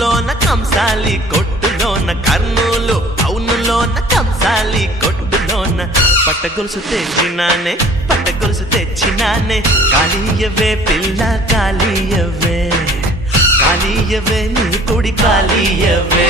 టౌనులోన కంసాలి కొట్టులోన కర్నూలు టౌనులోన కంసాలి కొట్టులోన పట్టగొలుసు తెచ్చినానే కాళీయవే పిల్ల కాళీయవే నీ కుడి కాళీయవే